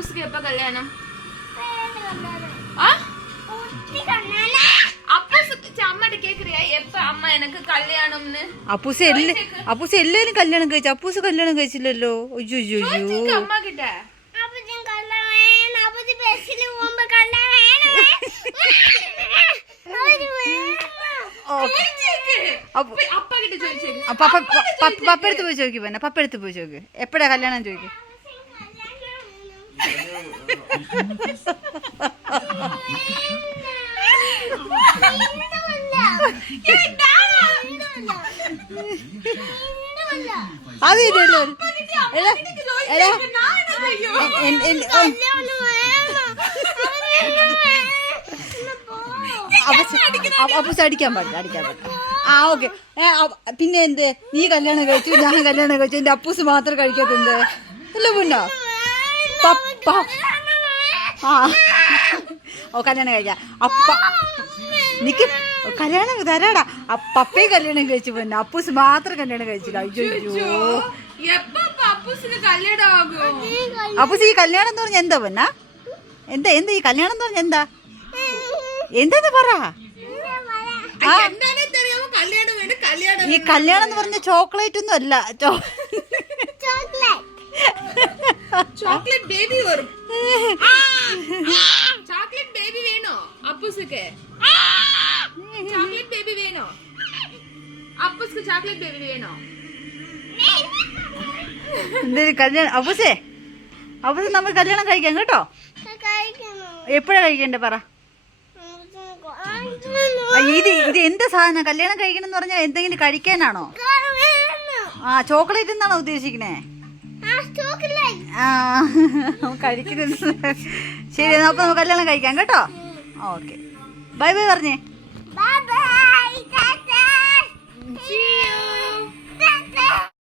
उसके எப்ப கல்யாணம்? അമ്മയുടെ കേക്കുറിയാ എപ്പ അമ്മ എനിക്ക് കല്യാണംന്ന്? അപ്പൂസ് എല്ലാരും കല്യാണം കഴിച്ചു. അപ്പൂസ് കല്യാണം കഴിച്ചില്ലല്ലോ. അയ്യോ അമ്മ കിട്ട പപ്പടുത്ത് പോയി ചോദിക്കും. പിന്നെ പപ്പടുത്ത് പോയി ചോദിക്കും എപ്പഴാ കല്യാണം ചോദിക്കും. അതില്ലല്ലോ അപ്പൂസ് അടിക്കാൻ പാടില്ല. ആ ഓക്കെ. പിന്നെ എന്ത് നീ കല്യാണം കഴിച്ചു ഞാൻ കല്യാണം കഴിച്ചു എന്റെ അപ്പൂസ് മാത്രം കഴിക്കാത്തത് അല്ല പിന്നെ ഓ കല്യാണം കഴിക്കാം. അപ്പ നിക്ക് കല്യാണം തരാടാ. പപ്പയും കല്യാണം കഴിച്ചു. പിന്നെ അപ്പൂസ് മാത്രം കല്യാണം കഴിച്ചില്ല. അയ്യോ അപ്പൂസ് ഈ കല്യാണം എന്ന് പറഞ്ഞ എന്താ പിന്നെ എന്താ ഈ കല്യാണം എന്ന് പറഞ്ഞ എന്താ പറ. ഈ കല്യാണം എന്ന് പറഞ്ഞ ചോക്ലേറ്റ് ഒന്നും അല്ല. ചോക്ലേറ്റ് ബേബി വരും. ചോക്ലേറ്റ് ബേബി വേണോ അപ്പൂസ്ക്ക്? ചോക്ലേറ്റ് ബേബി വേണോ അപ്പൂസ്ക്ക്? ചോക്ലേറ്റ് ബേബി വേണോ? എന്തായാലും കല്യാണം അപ്പൂസേ നമ്മൾ കല്യാണം കഴിക്കാം കേട്ടോ. എപ്പോഴാ കഴിക്കണ്ടേ പറ. ഇത് എന്ത് സാധനം? കല്യാണം കഴിക്കണം എന്ന് പറഞ്ഞാൽ എന്തെങ്കിലും കഴിക്കാനാണോ? ആ ചോക്ലേറ്റ് എന്നാണോ ഉദ്ദേശിക്കണേ? കഴിക്കുന്നത്. ശരി അപ്പൊ നമുക്ക് കല്യാണം കഴിക്കാം കേട്ടോ. ഓക്കെ ബൈ ബൈ പറഞ്ഞേ.